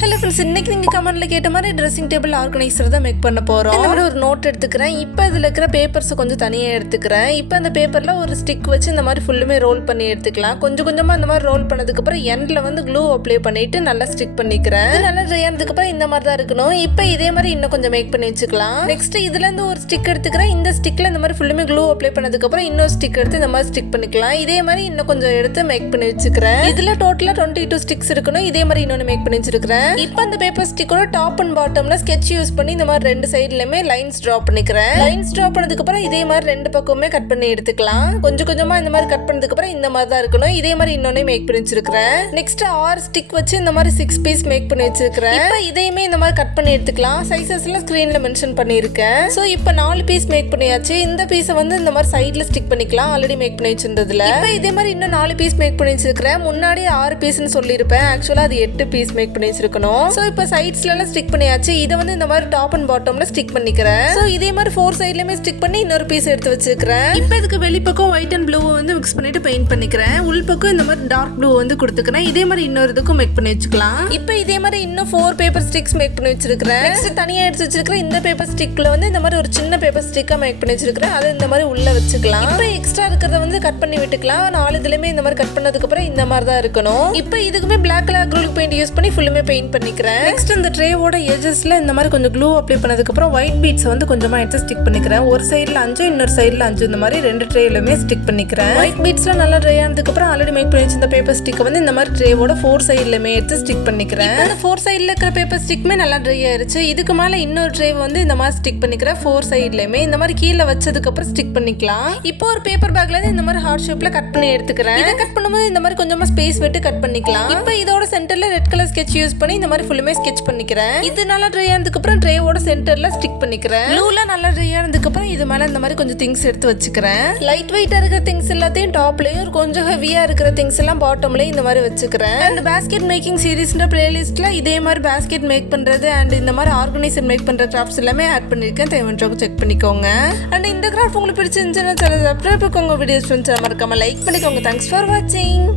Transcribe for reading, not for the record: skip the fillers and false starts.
Hello friends, இன்னைக்கு நீங்கள் கமெண்ட்டில் கேட்ட மாதிரி ட்ரெஸ்ஸிங் டேபிள் ஆர்கனைசர் தான் மேக் பண்ண போகிறோம். இந்த மாதிரி ஒரு நோட் எடுத்துக்கிறேன். இப்போ இதில் இருக்கிற பேப்பர்ஸை கொஞ்சம் தனியாக எடுத்துக்கிறேன். இப்போ அந்த பேப்பரில் ஒரு ஸ்டிக் வச்சு இந்த மாதிரி ஃபுல்லுமே ரோல் பண்ணி எடுத்துக்கலாம். கொஞ்சம் கொஞ்சமாக இந்த மாதிரி ரோல் பண்ணதுக்கப்புறம் எண்டில் வந்து க்ளூ அப்ளை பண்ணிவிட்டு நல்லா ஸ்டிக் பண்ணிக்கிறேன். இது நல்லா ட்ரை ஆனதுக்கப்புறம் இந்த மாதிரி தான் இருக்கணும். இப்போ இதே மாதிரி இன்னும் கொஞ்சம் மேக் பண்ணி வச்சுக்கலாம். நெக்ஸ்ட் இதுலேருந்து ஒரு ஸ்டிக் எடுத்துக்கிறேன். இந்த ஸ்டிக்கில் இந்த மாதிரி ஃபுல்லுமே க்ளூ அப்ளை பண்ணதுக்கப்புறம் இன்னொரு ஸ்டிக் எடுத்து இந்த மாதிரி ஸ்டிக் பண்ணிக்கலாம். இதே மாதிரி இன்னும் கொஞ்சம் எடுத்து மேக் பண்ணி வச்சுக்கிறேன். இதில் டோட்டலாக 22 ஸ்டிக்ஸ் இருக்கணும். இதே மாதிரி இன்னொன்று மேக் பண்ணி வச்சிருக்கிறேன். இப்போ அந்த பேப்பர் ஸ்டிக்கோட டாப் அண்ட் பாட்டம்ல ஸ்கெட்ச் யூஸ் பண்ணி இந்த மாதிரி ரெண்டு சைடுலயுமே லைன்ஸ் டிரா பண்ணிக்கிறேன். லைன்ஸ் டிரா பண்ணதுக்கு அப்புறம் இதே மாதிரி ரெண்டு பக்கமுமே கட் பண்ணி எடுத்துக்கலாம். கொஞ்சம் கொஞ்சமா இந்த மாதிரி கட் பண்ணதுக்கு அப்புறம் இந்த மாதிரி தான் இருக்கணும். இதே மாதிரி இன்னொன்னு மேக் பண்ணி வச்சிருக்கிறேன். நெக்ஸ்ட் 6 ஸ்டிக் வச்சு இந்த மாதிரி 6 பீஸ் மேக் பண்ணி வச்சிருக்கிறேன். இப்போ இதையுமே இந்த மாதிரி கட் பண்ணி எடுத்துக்கலாம். சைஸஸ் எல்லாம் ஸ்கிரீன்ல மென்ஷன் பண்ணியிருக்கேன். ஸோ இப்போ 4 பீஸ் மேக் பண்ணியாச்சு. இந்த பீஸை வந்து இந்த மாதிரி சைட்ல ஸ்டிக் பண்ணிக்கலாம். ஆல்ரெடி மேக் பண்ணி வச்சிருந்ததுல இப்போ இதே மாதிரி இன்னும் 4 பீஸ் மேக் பண்ணி வச்சிருக்கிறேன். முன்னாடி 6 பீஸ்னு சொல்லியிருப்பேன். ஆக்சுவலா அது 8 பீஸ் மேக் பண்ணி வச்சிருக்கணும். ஸோ இப்போ சைட்ஸ்ல எல்லாம் ஸ்டிக் பண்ணியாச்சு. இதை வந்து இந்த மாதிரி டாப் அண்ட் பாட்டம்ல ஸ்டிக் பண்ணிக்கிறேன். ஸோ இதே மாதிரி 4 சைட்லயுமே ஸ்டிக் பண்ணி இன்னொரு பீஸ் எடுத்து வச்சிருக்கிறேன். இப்போ இதுக்கு வெளிப்பக்கம் ஒயிட் அண்ட் ப்ளூ வந்து மிக்ஸ் பண்ணிட்டு பெயிண்ட் பண்ணிக்கிறேன். உள்பக்கம் இந்த மாதிரி டார்க் ப்ளூ வந்து கொடுத்துக்கிறேன். இதே மாதிரி இன்னொரு இதுக்கும் மேக் பண்ணி வச்சுக்கலாம். இப்போ இதே மாதிரி இன்னும் 4 பேப்பர் ஸ்டிக்ஸ் மேக் பண்ணி வச்சிருக்கிறேன். நெக்ஸ்ட் தனியா எடுத்து வச்சிருக்கிறேன். இந்த பேப்பர் ஸ்டிக்ல வந்து இந்த மாதிரி ஒரு சின்ன பேப்பர் ஸ்டிக்கா மேக் பண்ணி வச்சிருக்கிறேன். அதை இந்த மாதிரி உள்ள வச்சுக்கலாம். இப்போ எக்ஸ்ட்ரா இருக்கிறத வந்து கட் பண்ணி விட்டுக்கலாம். 4 இதுலயுமே இந்த மாதிரி கட் பண்ணதுக்கு அப்புறம் இந்த மாதிரி தான் இருக்கணும். இப்போ இதுக்குமே black colour acrylic paint use பண்ணி ஃபுல்லுமே பெயிண்ட் பண்ணிக்கிறேன். நெக்ஸ்ட் இந்த ட்ரேவோட எட்ஜஸ்ல இந்த மாதிரி கொஞ்சம் க்ளூ அப்ளை பண்ணதுக்கு அப்புறம் ஒயிட் பீட்ஸ் வந்து கொஞ்சமா எடுத்து ஸ்டிக் பண்ணிக்கிறேன். ஒரு சைடுல 5 இன்னொரு சைடுல 5 இந்த மாதிரி ரெண்டு ட்ரேலயுமே ஸ்டிக் பண்ணிக்கிறேன். ஒயிட் பீட்ஸ்ல நல்லா ட்ரை ஆனதுக்கு அப்புறம் ஆல்ரெடி மேக் பண்ணி வச்சிருந்த பேப்பர் ஸ்டிக் வந்து இந்த மாதிரி ட்ரேவோட 4 சைடுலயுமே எடுத்து ஸ்டிக் பண்ணிக்கிறேன். இந்த 4 சைடுல இருக்கிற பேப்பர் ஸ்டிக்மே நல்லா ட்ரை ஆயிருச்சு. இதுக்கு மேல இன்னொரு ட்ரே வந்து இந்த மாதிரி ஸ்டிக் பண்ணிக்கிறேன். 4 சைடுலயுமே இந்த மாதிரி கீழே வச்சதுக்கு அப்புறம் ஸ்டிக் பண்ணிக்கலாம். இப்போ ஒரு பேப்பர் பேக்ல இருந்து இந்த மாதிரி ஹார்ட் ஷேப்ல கட் பண்ணி எடுத்துக்கிறேன். இதை கட் பண்ணும்போது இந்த மாதிரி கொஞ்சமா ஸ்பேஸ் விட்டு கட் பண்ணிக்கலாம். இப்போ இதோட சென்டர்ல ரெட் கலர் ஸ்கெட்ச் யூஸ் பண்ணி இந்த மாதிரி ஃபுல்லுமே ஸ்கெட்ச் பண்ணிக்கிறேன். இது நல்லா ட்ரை ஆனதுக்கு அப்புறம் ட்ரேவோட சென்டர்ல ஸ்டிக் பண்ணிக்கிறேன். ப்ளூல நல்லா ட்ரை ஆனதுக்கு அப்புறம் இது மேல இந்த மாதிரி கொஞ்சம் திங்ஸ் எடுத்து வச்சுக்கிறேன். லைட் வெயிட்டா இருக்கிற திங்ஸ் எல்லாத்தையும் டாப்லயும், கொஞ்சம் ஹெவியா இருக்கிற திங்ஸ் எல்லாம் பாட்டம்லயும் இந்த மாதிரி வச்சுக்கிறேன். அண்ட் பேஸ்கெட் மேக்கிங் சீரீஸ்ன்ற பிளேலிஸ்ட்ல இதே மாதிரி பேஸ்கெட் மேக் பண்றது அண்ட் இந்த மாதிரி ஆர்கனைசர் மேக் பண்ற கிராஃப்ட்ஸ் எல்லாமே ஆட் பண்ணிருக்கேன். தேவைன்றவங்க செக் பண்ணிக்கோங்க. அண்ட் இந்த கிராஃப்ட் உங்களுக்கு பிடிச்சிருந்துச்சுன்னா சப்ஸ்கிரைப் பண்ணிக்கோங்க. வீடியோஸ் மறக்காம லைக் பண்ணிக்கோங்க. தேங்க்ஸ் ஃபார் வாட்சிங்.